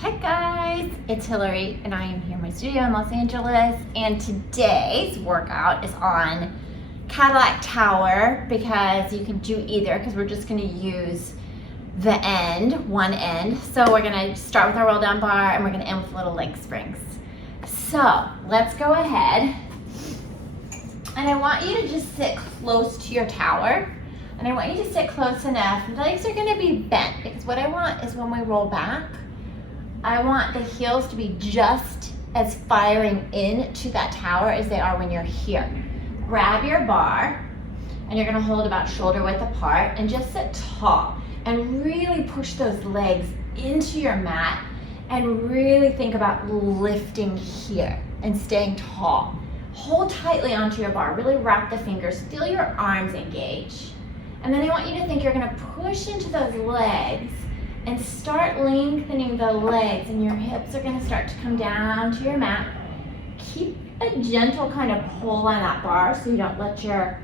Hi guys, it's Hillary and I am here in my studio in Los Angeles, and today's workout is on Cadillac Tower because you can do either because we're just going to use the one end. So we're going to start with our roll down bar and we're going to end with little leg springs. So let's go ahead, and I want you to just sit close to your tower, and I want you to sit close enough. The legs are going to be bent because what I want is when we roll back, I want the heels to be just as firing into that tower as they are when you're here. Grab your bar, and you're gonna hold about shoulder width apart and just sit tall and really push those legs into your mat and really think about lifting here and staying tall. Hold tightly onto your bar, really wrap the fingers, feel your arms engage. And then I want you to think you're gonna push into those legs and start lengthening the legs, and your hips are going to start to come down to your mat. Keep a gentle kind of pull on that bar so you don't let your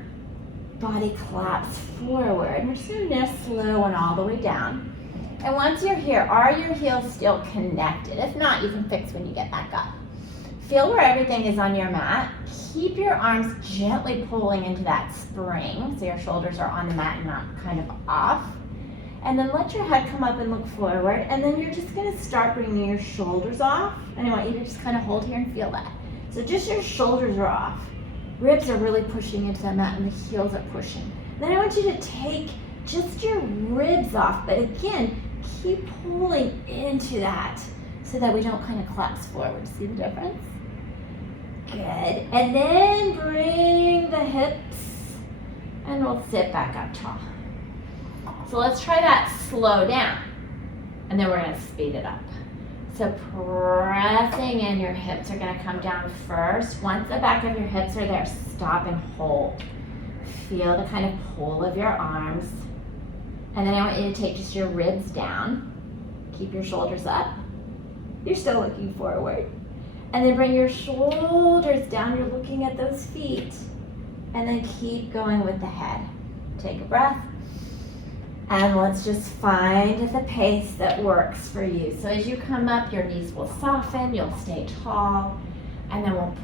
body collapse forward. And we're just going to nest slow and all the way down. And once you're here, are your heels still connected? If not, you can fix when you get back up. Feel where everything is on your mat. Keep your arms gently pulling into that spring so your shoulders are on the mat and not kind of off. And then let your head come up and look forward. And then you're just gonna start bringing your shoulders off. And I want you to just kind of hold here and feel that. So just your shoulders are off. Ribs are really pushing into the mat and the heels are pushing. Then I want you to take just your ribs off, but again, keep pulling into that so that we don't kind of collapse forward. See the difference? Good. And then bring the hips and we'll sit back up tall. So let's try that slow down, and then we're going to speed it up. So pressing in, your hips are going to come down first. Once the back of your hips are there, stop and hold. Feel the kind of pull of your arms. And then I want you to take just your ribs down. Keep your shoulders up. You're still looking forward. And then bring your shoulders down. You're looking at those feet. And then keep going with the head. Take a breath. And let's just find the pace that works for you. So as you come up, your knees will soften, you'll stay tall, and then we'll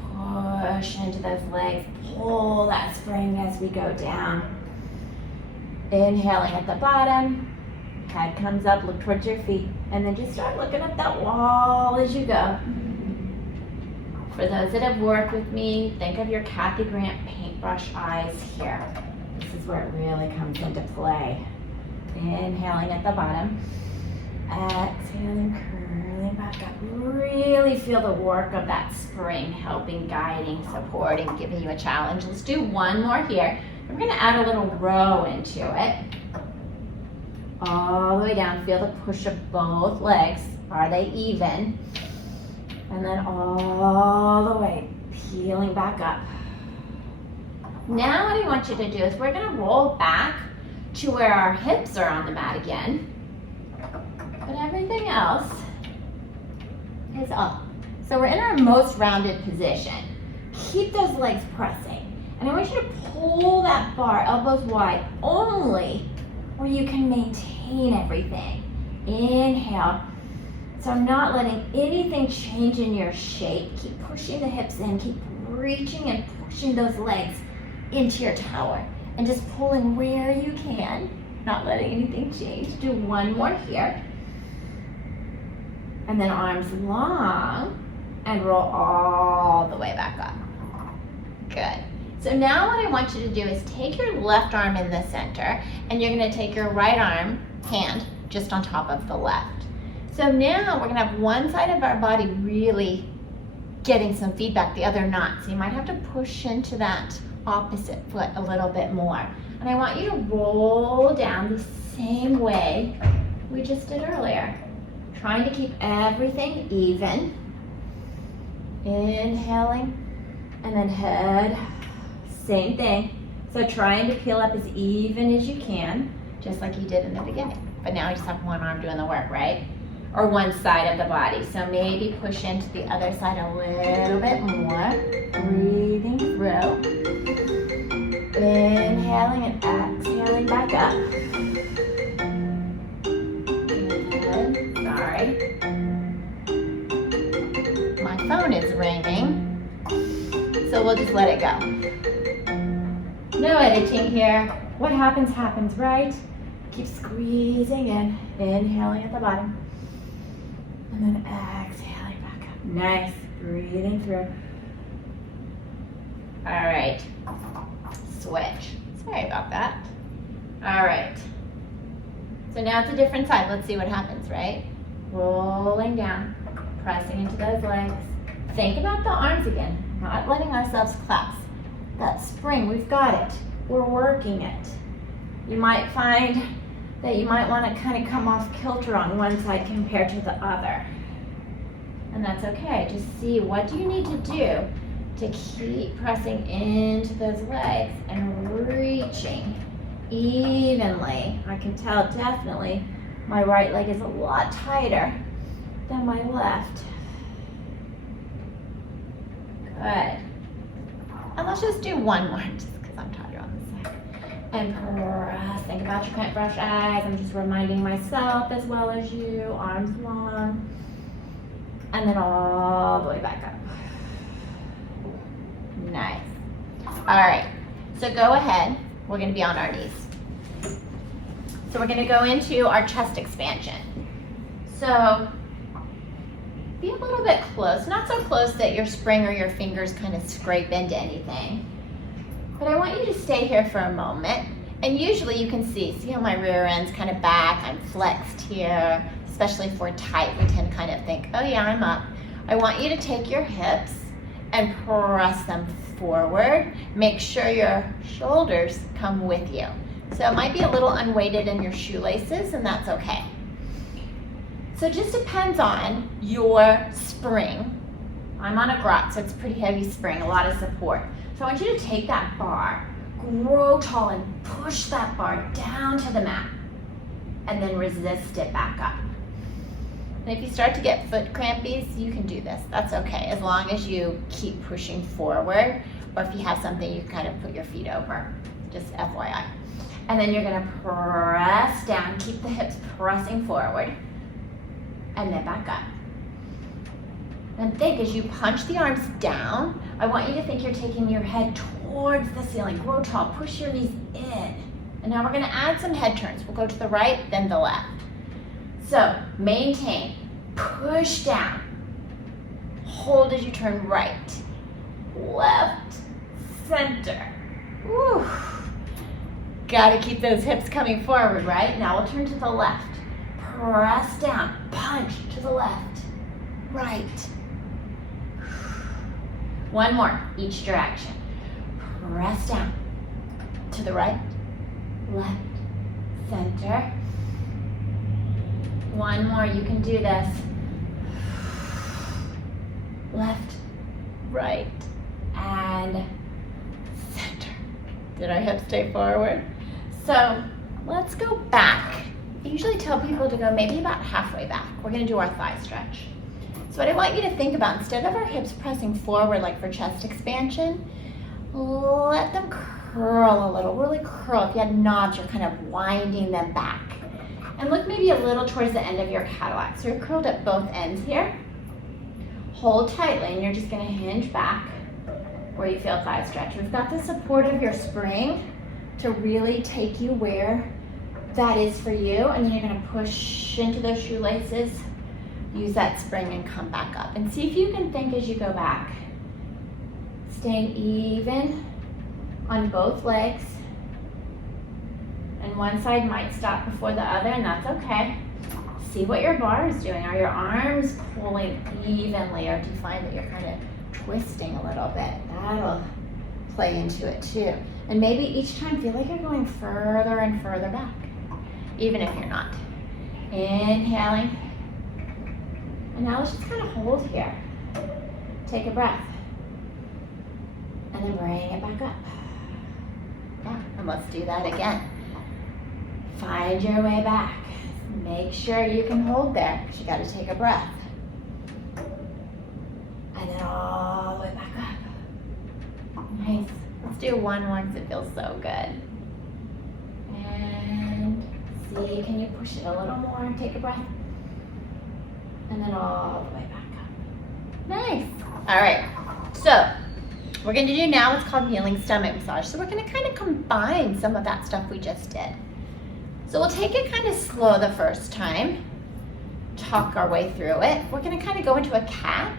push into those legs, pull that spring as we go down. Inhaling at the bottom, head comes up, look towards your feet, and then just start looking at that wall as you go. For those that have worked with me, think of your Kathy Grant paintbrush eyes here. This is where it really comes into play. Inhaling at the bottom, exhaling, curling back up. Really feel the work of that spring, helping, guiding, supporting, giving you a challenge. Let's do one more here. We're going to add a little row into it. All the way down, feel the push of both legs. Are they even? And then all the way, peeling back up. Now what I want you to do is we're going to roll back to where our hips are on the mat again, but everything else is up. So we're in our most rounded position. Keep those legs pressing, and I want you to pull that bar elbows wide only where you can maintain everything. Inhale. So I'm not letting anything change in your shape. Keep pushing the hips in, keep reaching and pushing those legs into your tower. And just pulling where you can, not letting anything change. Do one more here. And then arms long, and roll all the way back up. Good. So now what I want you to do is take your left arm in the center, and you're gonna take your right hand just on top of the left. So now we're gonna have one side of our body really getting some feedback, the other not. So you might have to push into that opposite foot a little bit more. And I want you to roll down the same way we just did earlier. Trying to keep everything even. Inhaling, and then head, same thing. So trying to peel up as even as you can, just like you did in the beginning. But now you just have one arm doing the work, right? Or one side of the body. So maybe push into the other side a little bit more. Breathing through. Inhaling and exhaling back up. Good. Sorry. phone is ringing, so we'll just let it go. No editing here. What happens, happens, right? Keep squeezing in, inhaling at the bottom, and then exhaling back up. Nice, breathing through. All right, switch. Sorry about that. All right, so now it's a different side. Let's see what happens, right? Rolling down, pressing into those legs. Think about the arms again, not letting ourselves collapse. That spring, we've got it. We're working it. You might find that you might want to kind of come off kilter on one side compared to the other. And that's okay. Just see, what do you need to do to keep pressing into those legs and reaching evenly. I can tell definitely my right leg is a lot tighter than my left. Good. And let's just do one more, just because I'm tired on this side. And press. Think about your can't brush eyes. I'm just reminding myself as well as you. Arms long. And then all the way back up. Nice. All right. So go ahead. We're going to be on our knees. So we're going to go into our chest expansion. So be a little bit close, not so close that your spring or your fingers kind of scrape into anything. But I want you to stay here for a moment. And usually you can see how my rear end's kind of back, I'm flexed here, especially if we're tight, we tend to kind of think, oh yeah, I'm up. I want you to take your hips and press them forward. Make sure your shoulders come with you. So it might be a little unweighted in your shoelaces, and that's okay. So it just depends on your spring. I'm on a grot, so it's a pretty heavy spring, a lot of support. So I want you to take that bar, grow tall, and push that bar down to the mat, and then resist it back up. And if you start to get foot crampies, you can do this. That's okay, as long as you keep pushing forward, or if you have something, you can kind of put your feet over, just FYI. And then you're gonna press down, keep the hips pressing forward, and then back up. And think, as you punch the arms down, I want you to think you're taking your head towards the ceiling. Grow tall, push your knees in. And now we're gonna add some head turns. We'll go to the right, then the left. So maintain, push down, hold as you turn right, left, center. Woo. Gotta keep those hips coming forward, right? Now we'll turn to the left. Press down, punch to the left, right. One more, each direction. Press down to the right, left, center. One more, you can do this. Left, right, and center. Did our hips stay forward? So let's go back. I usually tell people to go maybe about halfway back. We're gonna do our thigh stretch. So what I want you to think about, instead of our hips pressing forward like for chest expansion, let them curl a little, really curl. If you had knobs, you're kind of winding them back. And look maybe a little towards the end of your Cadillac. So you're curled at both ends here. Hold tightly, and you're just gonna hinge back where you feel thigh stretch. We've got the support of your spring to really take you where that is for you, and then you're gonna push into those shoelaces, use that spring, and come back up. And see if you can think as you go back, staying even on both legs. And one side might stop before the other, and that's okay. See what your bar is doing. Are your arms pulling evenly, or do you find that you're kind of twisting a little bit? That'll play into it too. And maybe each time feel like you're going further and further back, even if you're not. Inhaling. And now let's just kind of hold here. Take a breath. And then bring it back up. Yeah, and let's do that again. Find your way back. Make sure you can hold there, because you got to take a breath. And then all the way back up. Nice. Let's do one more because it feels so good. And see, can you push it a little more? Take a breath. And then all the way back up. Nice. All right, so we're gonna do now what's called kneeling stomach massage. So we're gonna kind of combine some of that stuff we just did. So we'll take it kind of slow the first time, talk our way through it. We're gonna kind of go into a cat,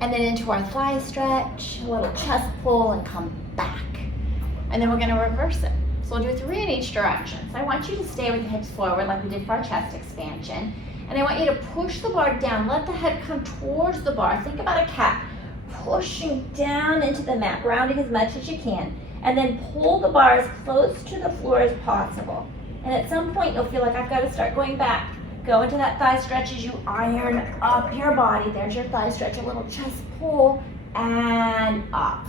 and then into our thigh stretch, a little chest pull, and come back. And then we're gonna reverse it. So we'll do 3 in each direction. So I want you to stay with the hips forward like we did for our chest expansion. And I want you to push the bar down. Let the head come towards the bar. Think about a cat pushing down into the mat, rounding as much as you can. And then pull the bar as close to the floor as possible. And at some point you'll feel like I've got to start going back. Go into that thigh stretch as you iron up your body. There's your thigh stretch, a little chest pull, and up.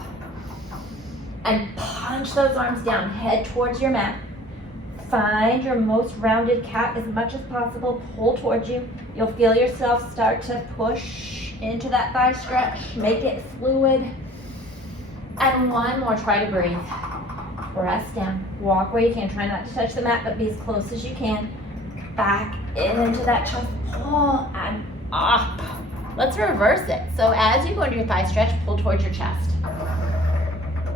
And punch those arms down, head towards your mat. Find your most rounded cat as much as possible, pull towards you. You'll feel yourself start to push into that thigh stretch, make it fluid. And one more, try to breathe. Press down, walk where you can, try not to touch the mat, but be as close as you can. Back into that chest pull and up. Let's reverse it. So as you go into your thigh stretch, pull towards your chest.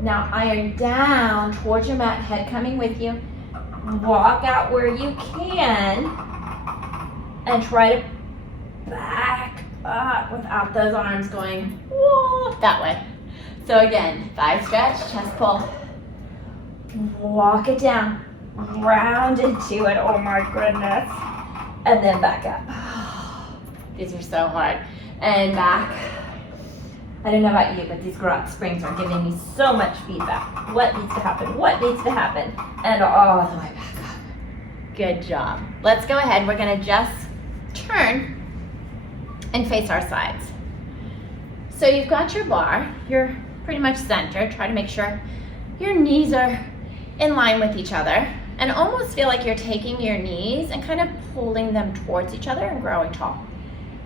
Now iron down towards your mat, head coming with you. Walk out where you can and try to back up without those arms going whoa, that way. So again, thigh stretch, chest pull. Walk it down, round into it, oh my goodness. And then back up. These are so hard. And back. I don't know about you, but these garage springs are giving me so much feedback. What needs to happen? What needs to happen? And all the way back up. Good job. Let's go ahead. We're gonna just turn and face our sides. So you've got your bar. You're pretty much centered. Try to make sure your knees are in line with each other and almost feel like you're taking your knees and kind of pulling them towards each other and growing tall.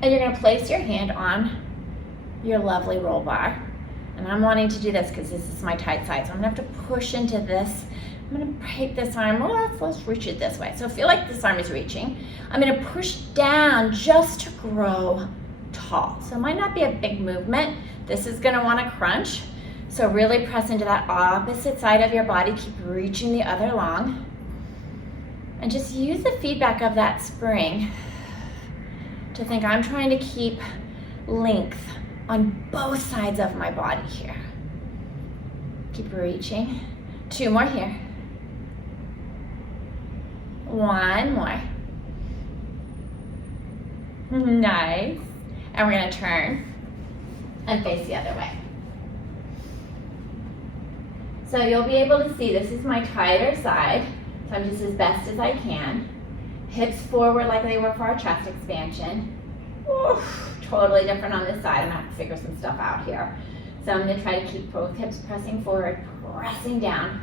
And you're gonna place your hand on your lovely roll bar. And I'm wanting to do this because this is my tight side. So I'm gonna have to push into this. I'm gonna break this arm. Well, let's reach it this way. So feel like this arm is reaching. I'm gonna push down just to grow tall. So it might not be a big movement. This is gonna wanna crunch. So really press into that opposite side of your body. Keep reaching the other long. And just use the feedback of that spring to think I'm trying to keep length on both sides of my body here. Keep reaching. 2 more here. 1 more. Nice. And we're gonna turn and face the other way. So you'll be able to see this is my tighter side. So I'm just as best as I can. Hips forward like they were for our chest expansion. Oof, totally different on this side. I'm gonna have to figure some stuff out here. So I'm gonna try to keep both hips pressing forward, pressing down.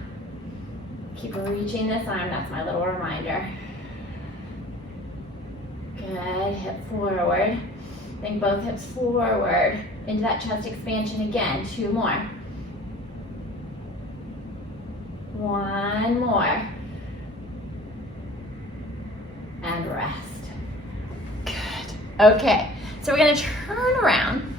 Keep reaching this arm, that's my little reminder. Good, hip forward. Bring both hips forward into that chest expansion again. 2 more. 1 more. And rest. Good. Okay, so we're gonna turn around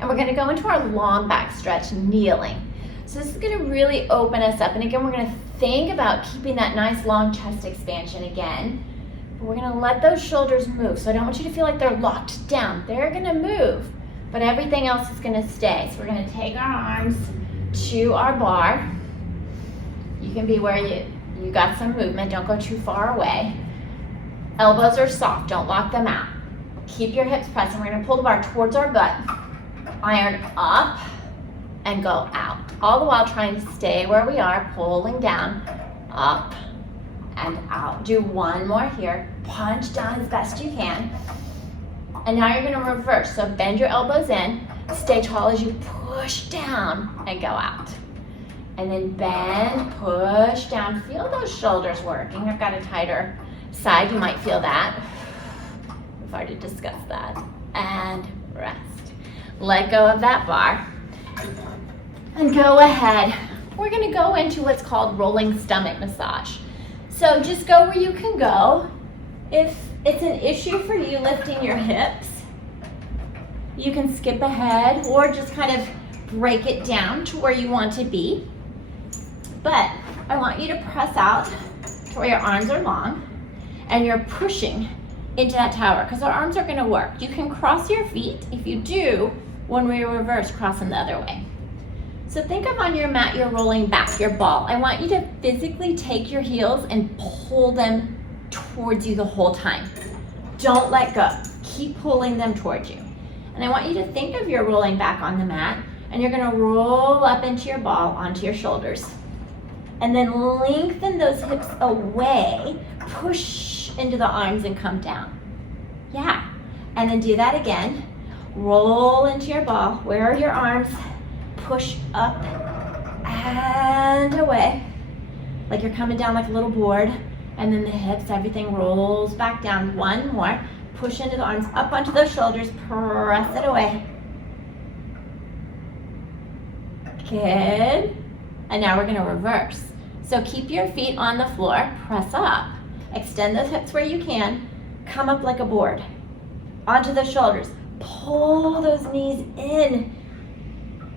and we're gonna go into our long back stretch, kneeling. So this is gonna really open us up. And again, we're gonna think about keeping that nice long chest expansion again. But we're gonna let those shoulders move. So I don't want you to feel like they're locked down. They're gonna move, but everything else is gonna stay. So we're gonna take our arms to our bar. You can be where you got some movement, don't go too far away. Elbows are soft, don't lock them out. Keep your hips pressing. We're gonna pull the bar towards our butt. Iron up and go out. All the while trying to stay where we are, pulling down, up and out. Do 1 more here. Punch down as best you can. And now you're gonna reverse. So bend your elbows in, stay tall as you push down and go out. And then bend, push down. Feel those shoulders working. I've got a tighter side, you might feel that. We've already discussed that. And rest. Let go of that bar. And go ahead. We're gonna go into what's called rolling stomach massage. So just go where you can go. If it's an issue for you lifting your hips, You can skip ahead or just kind of break it down to where you want to be. But I want you to press out to where your arms are long and you're pushing into that tower because our arms are going to work. You can cross your feet. If you do, when we reverse, cross them the other way. So think of on your mat, you're rolling back your ball. I want you to physically take your heels and pull them towards you the whole time. Don't let go. Keep pulling them towards you. And I want you to think of your rolling back on the mat, and you're gonna roll up into your ball onto your shoulders. And then lengthen those hips away, push into the arms and come down. Yeah, and then do that again. Roll into your ball. Where are your arms? Push up and away. Like you're coming down like a little board. And then the hips, everything rolls back down. One more. Push into the arms, up onto those shoulders, press it away. Good. And now we're gonna reverse. So keep your feet on the floor, press up. Extend those hips where you can. Come up like a board. Onto the shoulders. Pull those knees in.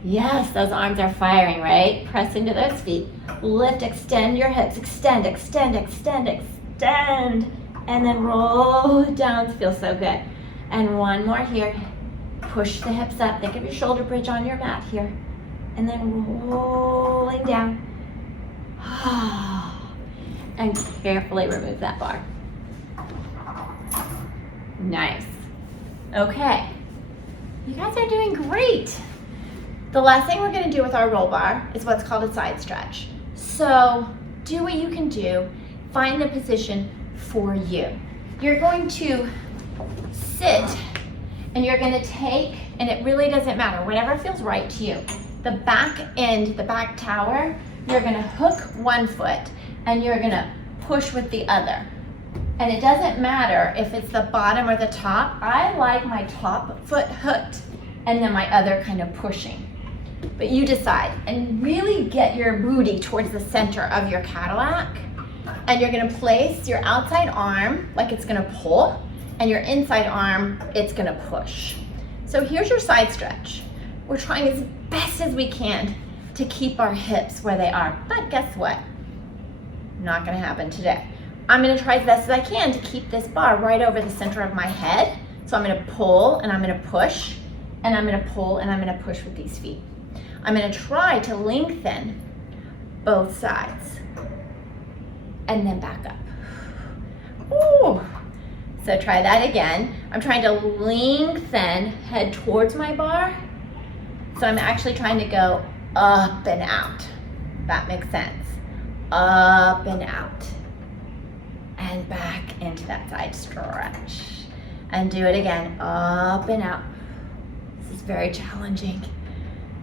Yes, those arms are firing, right? Press into those feet. Lift, extend your hips. Extend, extend, extend, extend. And then roll it down. It feels so good. And one more here. Push the hips up. Think of your shoulder bridge on your mat here. And then rolling down. And carefully remove that bar. Nice. Okay. You guys are doing great. The last thing we're going to do with our roll bar is what's called a side stretch. So do what you can do. Find the position for you. You're going to sit and you're going to take, and it really doesn't matter, whatever feels right to you. The back end, the back tower, you're going to hook one foot and you're going to push with the other. And it doesn't matter if it's the bottom or the top. I like my top foot hooked and then my other kind of pushing. But you decide, and really get your booty towards the center of your Cadillac. And you're gonna place your outside arm like it's gonna pull, and your inside arm, it's gonna push. So here's your side stretch. We're trying as best as we can to keep our hips where they are. But guess what? Not gonna happen today. I'm gonna try as best as I can to keep this bar right over the center of my head. So I'm gonna pull and I'm gonna push, and I'm gonna pull and I'm gonna push with these feet. I'm gonna try to lengthen both sides and then back up. Ooh. So try that again. I'm trying to lengthen, head towards my bar. So I'm actually trying to go up and out. That makes sense. Up and out. And back into that side stretch. And do it again, up and out. This is very challenging.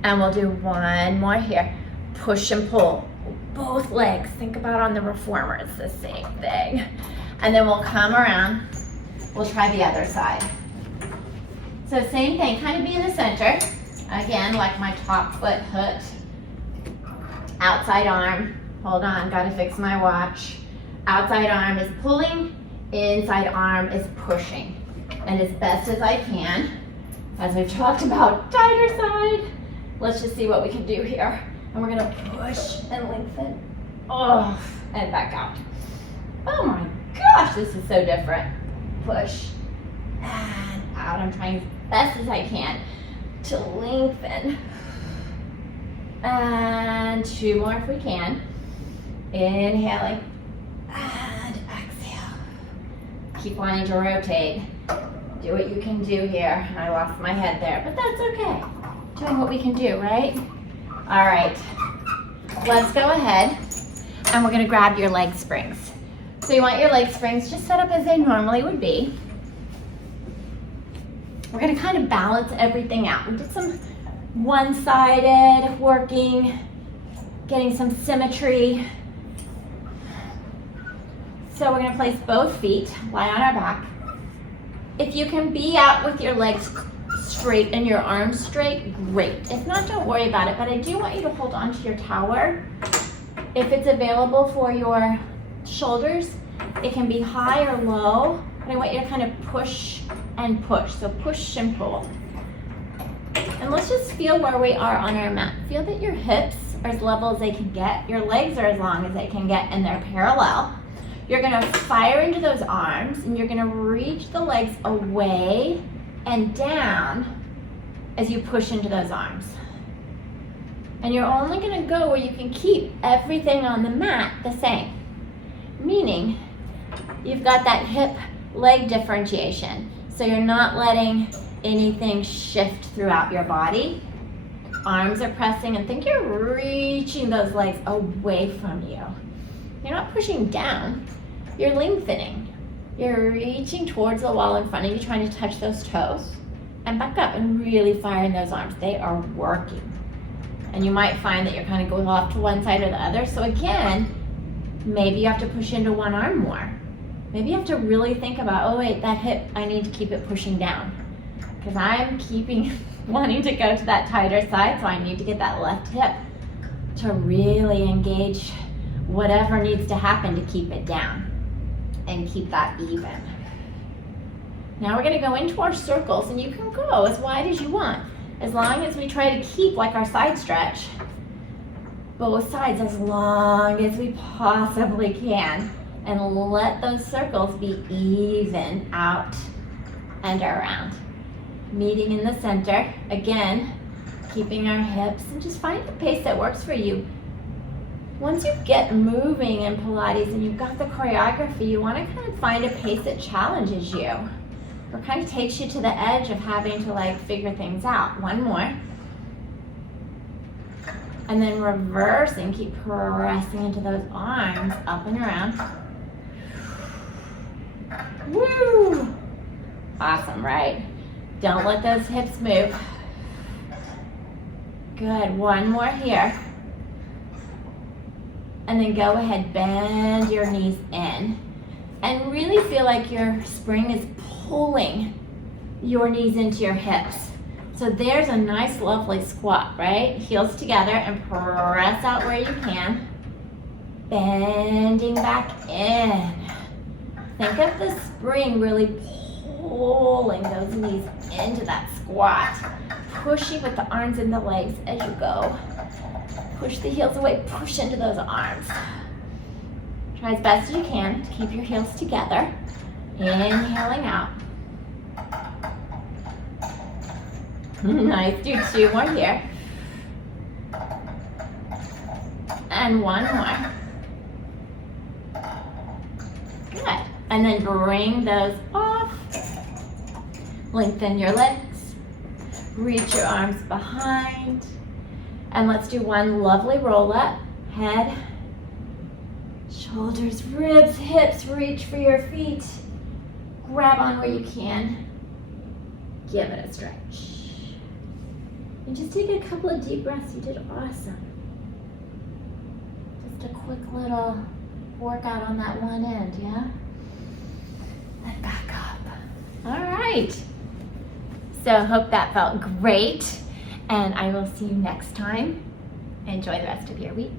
And we'll do one more here. Push and pull, both legs. Think about on the reformer, it's the same thing. And then we'll come around. We'll try the other side. So same thing, kind of be in the center. Again, like my top foot hooked. Outside arm, hold on, gotta fix my watch. Outside arm is pulling, inside arm is pushing. And as best as I can, as we've talked about, tighter side. Let's just see what we can do here. And we're gonna push and lengthen. Oh, and back out. Oh my gosh, this is so different. Push and out. I'm trying as best as I can to lengthen. And two more if we can. Inhaling and exhale. Keep wanting to rotate. Do what you can do here. I lost my head there, but that's okay. Doing what we can do, right? All right, let's go ahead and we're gonna grab your leg springs. So you want your leg springs just set up as they normally would be. We're gonna kind of balance everything out. We did some one-sided working, getting some symmetry. So we're gonna place both feet, lie on our back. If you can be out with your legs straight and your arms straight, great. If not, don't worry about it, but I do want you to hold on to your tower. If it's available for your shoulders, it can be high or low, but I want you to kind of push and push. So push and pull. let's just feel where we are on our mat. Feel that your hips are as level as they can get. Your legs are as long as they can get, and they're parallel. You're gonna fire into those arms, and you're gonna reach the legs away and down as you push into those arms. And you're only gonna go where you can keep everything on the mat the same. Meaning, you've got that hip leg differentiation. So you're not letting anything shift throughout your body. Arms are pressing, and think you're reaching those legs away from you. You're not pushing down, you're lengthening. You're reaching towards the wall in front of you, trying to touch those toes, and back up and really fire in those arms. They are working. And you might find that you're kind of going off to one side or the other. So again, maybe you have to push into one arm more. Maybe you have to really think about, oh wait, that hip, I need to keep it pushing down. Because I'm wanting to go to that tighter side, so I need to get that left hip to really engage whatever needs to happen to keep it down and keep that even. Now we're gonna go into our circles, and you can go as wide as you want, as long as we try to keep like our side stretch, both sides as long as we possibly can, and let those circles be even out and around. Meeting in the center, again, keeping our hips, and just find the pace that works for you. Once you get moving in Pilates and you've got the choreography, you want to kind of find a pace that challenges you, or kind of takes you to the edge of having to like figure things out. One more. And then reversing, keep pressing into those arms, up and around. Woo! Awesome, right? Don't let those hips move. Good, one more here. And then go ahead, bend your knees in. And really feel like your spring is pulling your knees into your hips. So there's a nice, lovely squat, right? Heels together and press out where you can. Bending back in. Think of the spring really pulling those knees into that squat. Pushing with the arms and the legs as you go. Push the heels away, push into those arms. Try as best as you can to keep your heels together. Inhaling out. Nice, do two more here. And one more. Good. And then bring those off. Lengthen your legs. Reach your arms behind. And let's do one lovely roll up. Head, shoulders, ribs, hips, reach for your feet. Grab on where you can. Give it a stretch. And just take a couple of deep breaths. You did awesome. Just a quick little workout on that one end, yeah? And back up. All right. So hope that felt great. And I will see you next time. Enjoy the rest of your week.